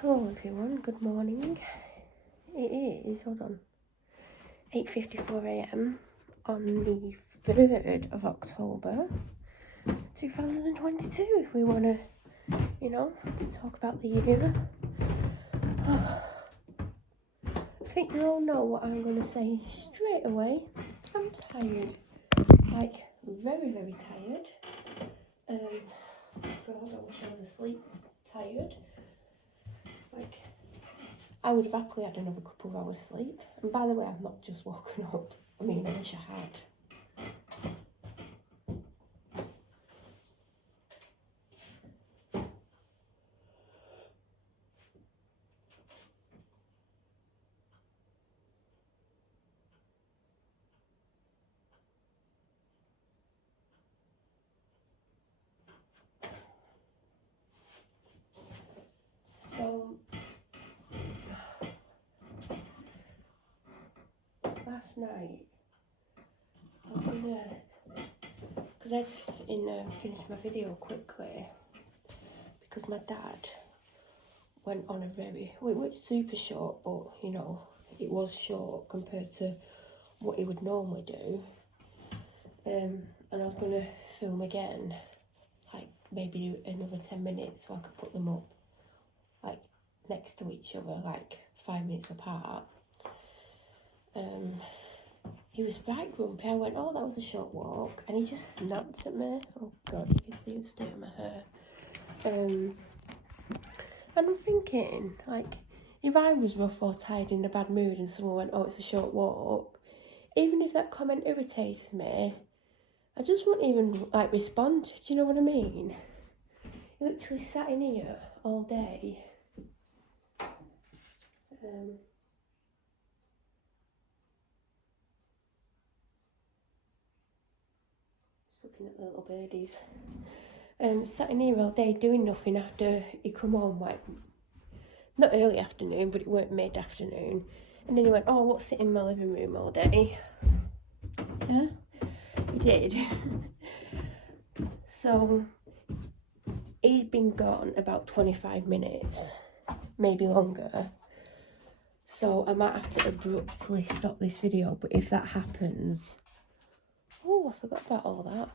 Hello everyone, good morning. It is, hold on, 8:54 a.m. on the 3rd of October 2022. If we want to, talk about the year. I think you all know what I'm going to say straight away. I'm tired, like very, very tired. God, I wish I was asleep, tired. Like, I would have happily had another couple of hours sleep. And by the way, I've not just woken up. I mean, I wish I had. So, last night, I was gonna, because I had to finish my video quickly, because my dad went on a very, well, it was super short, but, it was short compared to what he would normally do. And I was gonna film again, like, maybe another 10 minutes so I could put them up, like, next to each other, like 5 minutes apart. He was right grumpy. I went, oh, that was a short walk, and he just snapped at me. Oh God, you can see the state of my hair. And I'm thinking, like, if I was rough or tired in a bad mood and someone went, oh, it's a short walk, even if that comment irritated me, I just wouldn't even, like, respond. Do you know what I mean? He literally sat in here all day. Looking at the little birdies. Sat in here all day doing nothing after he come home, like, not early afternoon, but it weren't mid-afternoon. And then he went, oh, what's sitting in my living room all day? Yeah, he did. So, he's been gone about 25 minutes, maybe longer. So I might have to abruptly stop this video, but if that happens, oh, I forgot about all that.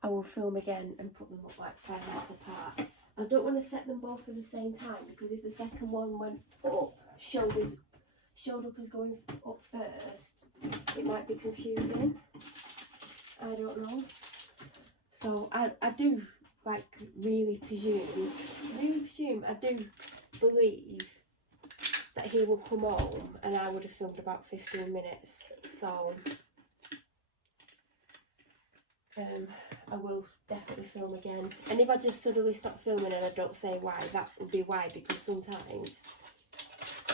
I will film again and put them up like 5 minutes apart. I don't want to set them both at the same time, because if the second one went up, showed up as going up first, it might be confusing. I don't know. So I do, like, really presume, I do believe that he will come home and I would have filmed about 15 minutes. So I will definitely film again. And if I just suddenly stop filming and I don't say why, that would be why, because sometimes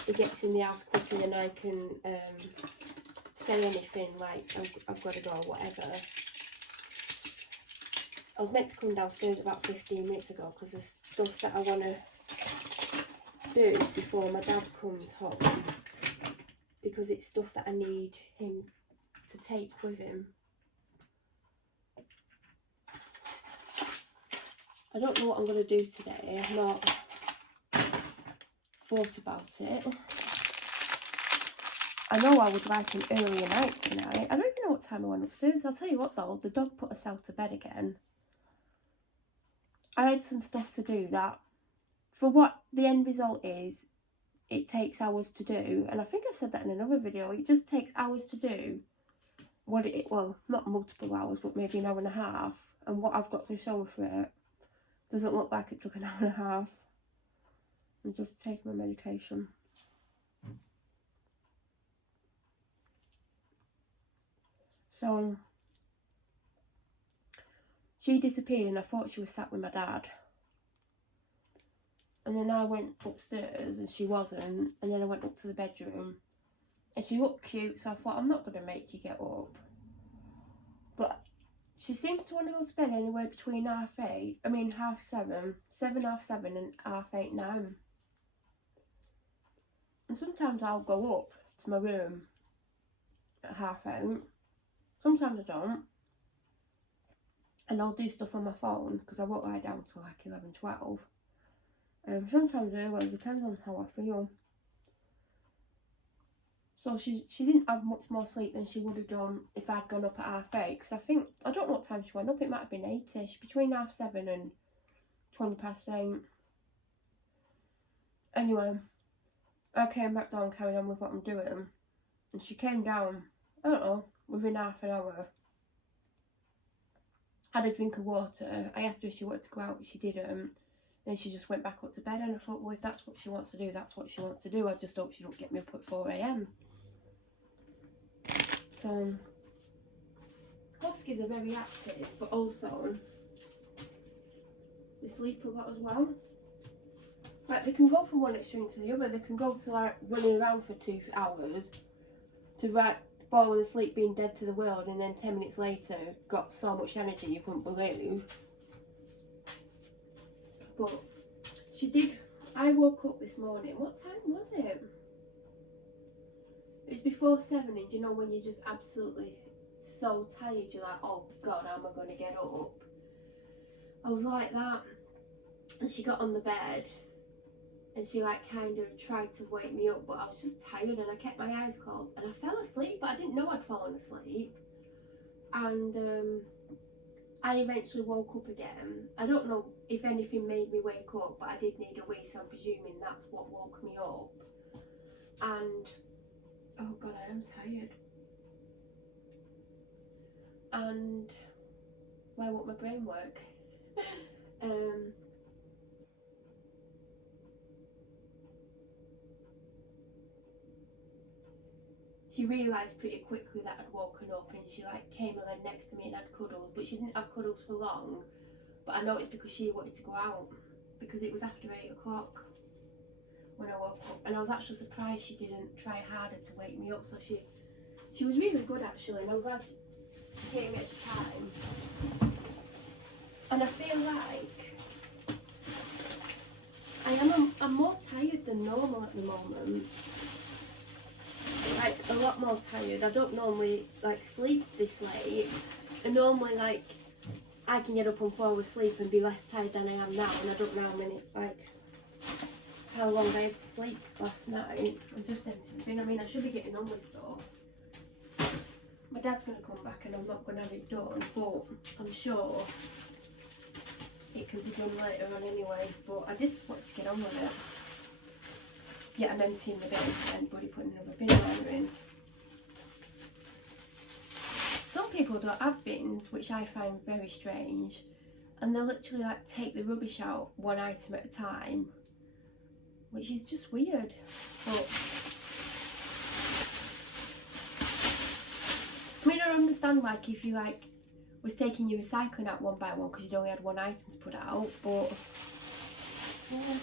he gets in the house quicker than I can say anything, like I've got to go or whatever. I was meant to come downstairs about 15 minutes ago because there's stuff that I want to do before my dad comes home, because it's stuff that I need him to take with him. I don't know what I'm going to do today. I've not thought about it. I know I would like an earlier night tonight. I don't even know what time I went upstairs. I'll tell you what though, the dog put us out to bed again. I had some stuff to do that, for what the end result is, it takes hours to do. And I think I've said that in another video. It just takes hours to do what it, well, not multiple hours, but maybe an hour and a half. And what I've got to show for it doesn't look like it took an hour and a half. I'm just taking my medication. So she disappeared and I thought she was sat with my dad. And then I went upstairs and she wasn't. And then I went up to the bedroom and she looked cute, so I thought, I'm not going to make you get up. But she seems to want to go to bed anywhere between 7:30, 7:30 and 8:30, 9. And sometimes I'll go up to my room at 8:30. Sometimes I don't. And I'll do stuff on my phone because I won't lie down till like 11, 12. Sometimes anyway, it depends on how I feel. So she didn't have much more sleep than she would have done if I'd gone up at 8:30. Because I don't know what time she went up, it might have been 8ish, between 7:30 and 8:20. Anyway, I came back down, carried on with what I'm doing, and she came down, I don't know, within half an hour. Had a drink of water. I asked her if she wanted to go out, but she didn't. Then she just went back up to bed, and I thought, well, if that's what she wants to do, that's what she wants to do. I just hope she don't get me up at 4 AM. So, huskies are very active, but also they sleep a lot as well. Like, they can go from one extreme to the other. They can go to like running around for 2 hours to right falling asleep, being dead to the world, and then 10 minutes later got so much energy you couldn't believe. But she did. I woke up this morning. What time was it? It was before 7, and you know when you're just absolutely so tired, you're like, oh God, how am I going to get up? I was like that, and she got on the bed, and she like kind of tried to wake me up, but I was just tired, and I kept my eyes closed, and I fell asleep, but I didn't know I'd fallen asleep. And I eventually woke up again. I don't know if anything made me wake up, but I did need a wee, so I'm presuming that's what woke me up. And oh God, I am tired. And why won't my brain work? She realised pretty quickly that I'd woken up, and she like came and lay next to me and had cuddles, but she didn't have cuddles for long. But I know it's because she wanted to go out, because it was after 8 o'clock when I woke up, and I was actually surprised she didn't try harder to wake me up. So she was really good actually, and I'm glad she gave me extra time. And I feel like I'm more tired than normal at the moment. Like a lot more tired. I don't normally like sleep this late, and normally like I can get up and fall asleep and be less tired than I am now, and I don't know how long I had to sleep last night. I just empty the bin. I mean, I should be getting on with stuff. My dad's going to come back and I'm not going to have it done, but I'm sure it can be done later on anyway. But I just wanted to get on with it. Yeah, I'm emptying the bin and Buddy putting another bin liner in. Some people don't have bins, which I find very strange, and they'll literally like take the rubbish out one item at a time, which is just weird. But I mean, I understand like if you like was taking your recycling out one by one because you'd only had one item to put out, but yeah.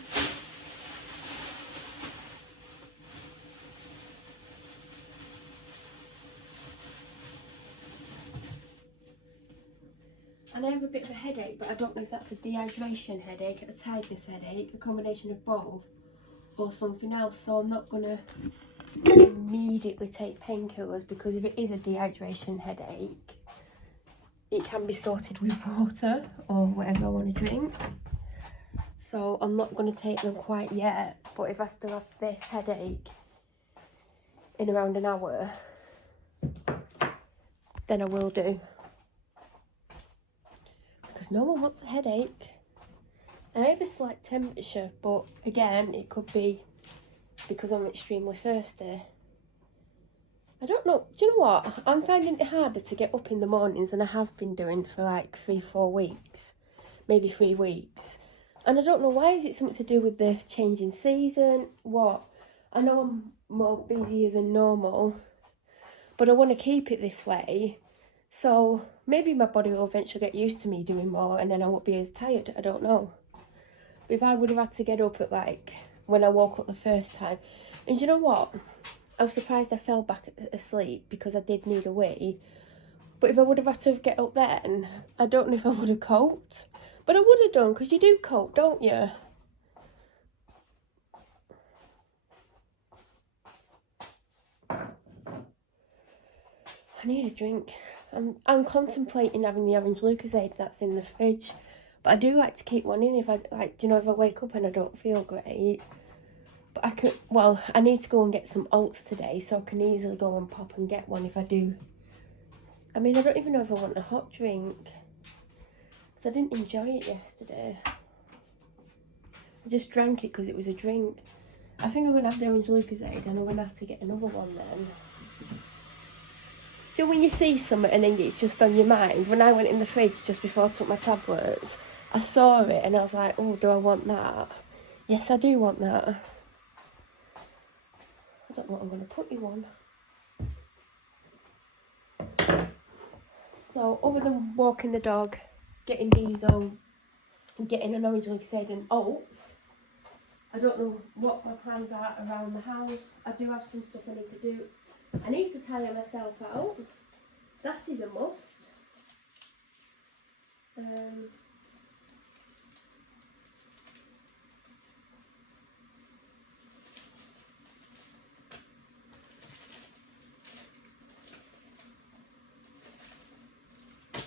And I have a bit of a headache, but I don't know if that's a dehydration headache, a tiredness headache, a combination of both, or something else. So I'm not going to immediately take painkillers, because if it is a dehydration headache, it can be sorted with water or whatever I want to drink. So I'm not going to take them quite yet, but if I still have this headache in around an hour, then I will do. Because no one wants a headache. I have a slight temperature, but again, it could be because I'm extremely thirsty. I don't know. Do you know what? I'm finding it harder to get up in the mornings than I have been doing for like 3-4 weeks. Maybe 3 weeks. And I don't know why. Is it something to do with the change in season? What? I know I'm more busier than normal, but I want to keep it this way. So maybe my body will eventually get used to me doing more, and then I won't be as tired. I don't know. But if I would have had to get up at like when I woke up the first time, and you know what? I was surprised I fell back asleep because I did need a wee. But if I would have had to get up then, I don't know if I would have coped. But I would have done, because you do cope, don't you? I need a drink. I'm contemplating having the orange Lucozade that's in the fridge, But I do like to keep one in if I, like, you know, if I wake up and I don't feel great. But I could, well, I need to go and get some oats today, so I can easily go and pop and get one if I do. I mean, I don't even know if I want a hot drink, because I didn't enjoy it yesterday. I just drank it because it was a drink. I think I'm going to have the orange Lucozade, and I'm going to have to get another one then. Do you know when you see something and then it's just on your mind? When I went in the fridge just before I took my tablets, I saw it and I was like, oh, do I want that? Yes, I do want that. I don't know what I'm going to put you on. So, other than walking the dog, getting diesel, getting an orange Lucozade and oats, I don't know what my plans are around the house. I do have some stuff I need to do. I need to tire myself out. That is a must.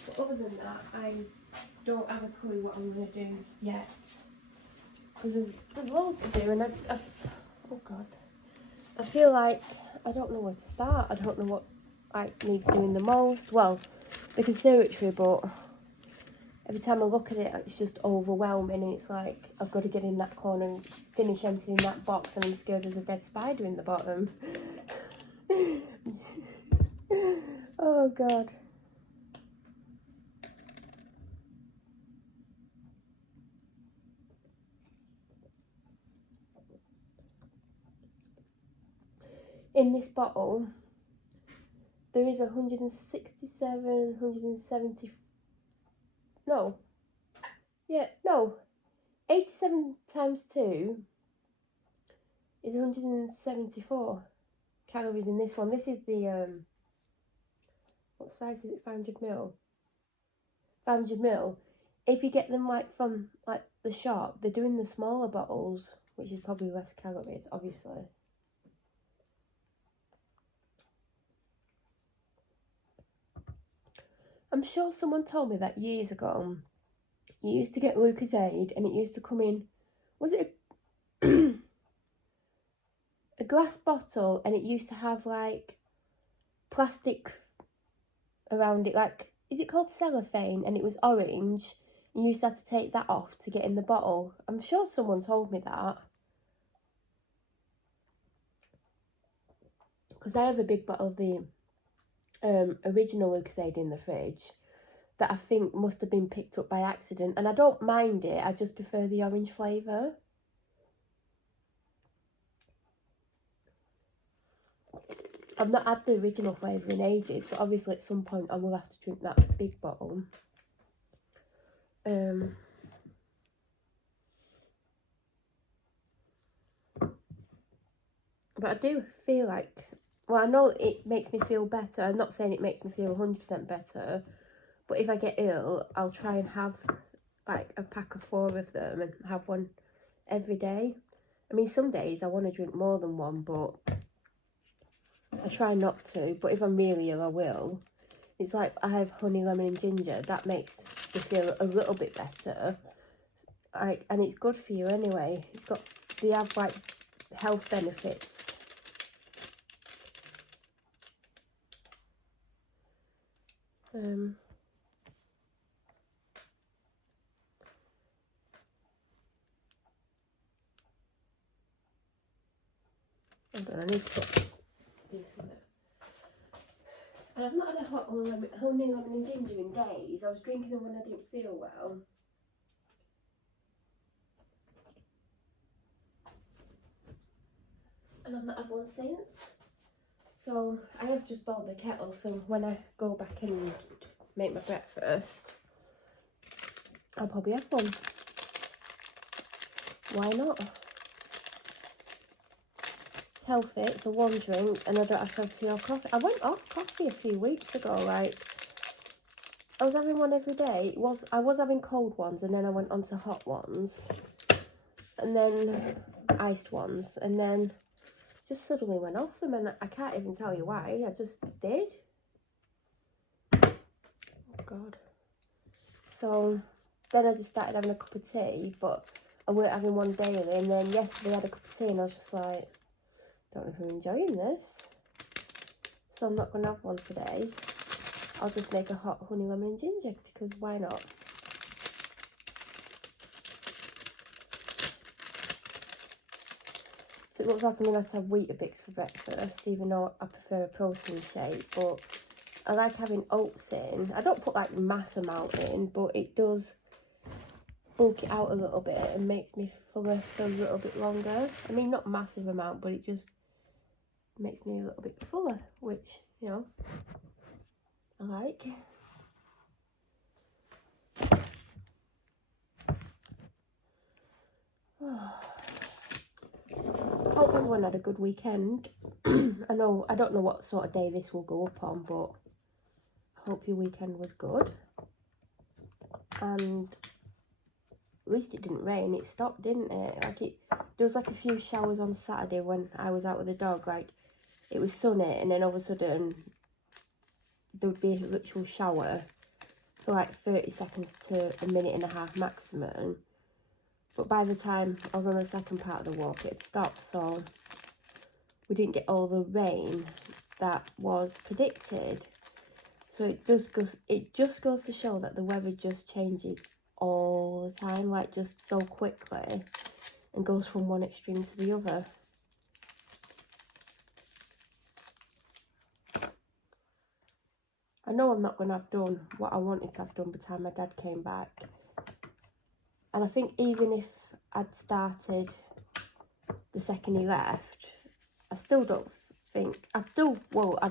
But other than that, I don't have a clue what I'm going to do yet. Because there's loads to do, and oh God, I feel like I don't know where to start. I don't know what needs doing the most. Well, the conservatory, but every time I look at it, it's just overwhelming, and it's like I've got to get in that corner and finish emptying that box, and I'm scared there's a dead spider in the bottom. Oh God. In this bottle, there is 167, 170, no, yeah, no, 87 times 2 is 174 calories in this one. This is the, what size is it, 500 ml? 500 ml. If you get them like from like the shop, they're doing the smaller bottles, which is probably less calories, obviously. I'm sure someone told me that years ago, you used to get Lucozade and it used to come in, was it a glass bottle, and it used to have like plastic around it, like, is it called cellophane, and it was orange. You used to have to take that off to get in the bottle. I'm sure someone told me that. Because I have a big bottle of the original Lucozade in the fridge that I think must have been picked up by accident, and I don't mind it, I just prefer the orange flavour. I've not had the original flavour in ages, but obviously at some point I will have to drink that big bottle. But I do feel like, well, I know it makes me feel better. I'm not saying it makes me feel 100% better, but if I get ill, I'll try and have like a pack of 4 of them and have one every day. I mean, some days I want to drink more than one, but I try not to. But if I'm really ill, I will. It's like I have honey, lemon and ginger. That makes me feel a little bit better. And it's good for you anyway. They have like health benefits. Hold on, I need to do something. And I've not had a honey, lemon and ginger in days. I was drinking them when I didn't feel well. And I've not had one since. So I have just boiled the kettle, so when I go back and make my breakfast, I'll probably have one. Why not? It's healthy, it's a warm drink, and I don't have to have tea or coffee. I went off coffee a few weeks ago, like, I was having one every day. I was having cold ones, and then I went on to hot ones, and then iced ones, and then just suddenly went off them, and I can't even tell you why. I just did. Oh God. So then I just started having a cup of tea, but I weren't having one daily. And then yesterday I had a cup of tea and I was just like, don't know if I'm enjoying this. So I'm not going to have one today. I'll just make a hot honey, lemon and ginger, because why not? So it looks like I'm going to have Weetabix for breakfast, even though I prefer a protein shake. But I like having oats in. I don't put like mass amount in, but it does bulk it out a little bit and makes me fuller for a little bit longer. I mean, not massive amount, but it just makes me a little bit fuller, which, you know, I like. Hope everyone had a good weekend. I don't know what sort of day this will go up on, but I hope your weekend was good. And at least it didn't rain. It stopped, didn't it? Like there was like a few showers on Saturday when I was out with the dog. Like it was sunny, and then all of a sudden there would be a literal shower for like 30 seconds to a minute and a half maximum. But by the time I was on the second part of the walk, it had stopped, so we didn't get all the rain that was predicted. So it just goes to show that the weather just changes all the time, like just so quickly, and goes from one extreme to the other. I know I'm not going to have done what I wanted to have done by the time my dad came back. And I think even if I'd started the second he left, I still don't think... I'd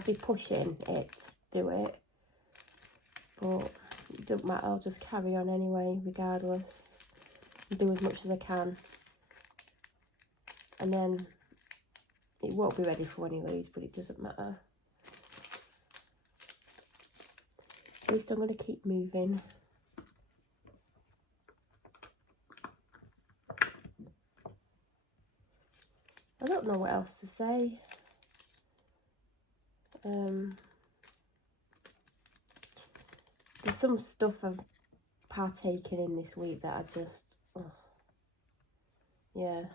be pushing it to do it. But it doesn't matter, I'll just carry on anyway, regardless. And do as much as I can. And then it won't be ready for when he leaves, but it doesn't matter. At least I'm going to keep moving. I don't know what else to say. There's some stuff I've partaken in this week that I just... yeah.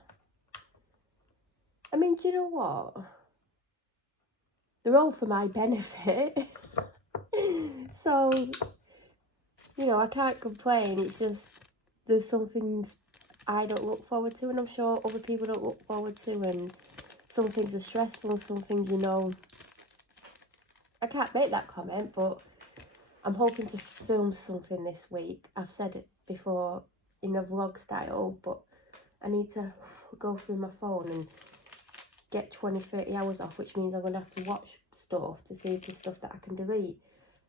I mean, do you know what? They're all for my benefit. So, you know, I can't complain. It's just there's some things I don't look forward to, and I'm sure other people don't look forward to, and some things are stressful, some things, you know, I can't make that comment, but I'm hoping to film something this week. I've said it before in a vlog style, but I need to go through my phone and get 20-30 hours off, which means I'm going to have to watch stuff to see if there's stuff that I can delete.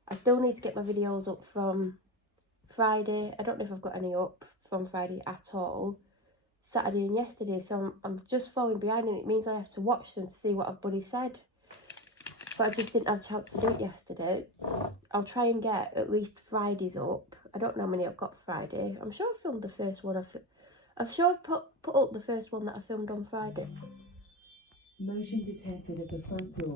I still need to get my videos up from Friday. I don't know if I've got any up from Friday at all. Saturday and yesterday, so I'm just falling behind, and it means I have to watch them to see what everybody said. But I just didn't have a chance to do it yesterday. I'll try and get at least Friday's up. I don't know how many I've got Friday. I'm sure I filmed the first one. I've sure put up the first one that I filmed on Friday. Motion detected at the front door.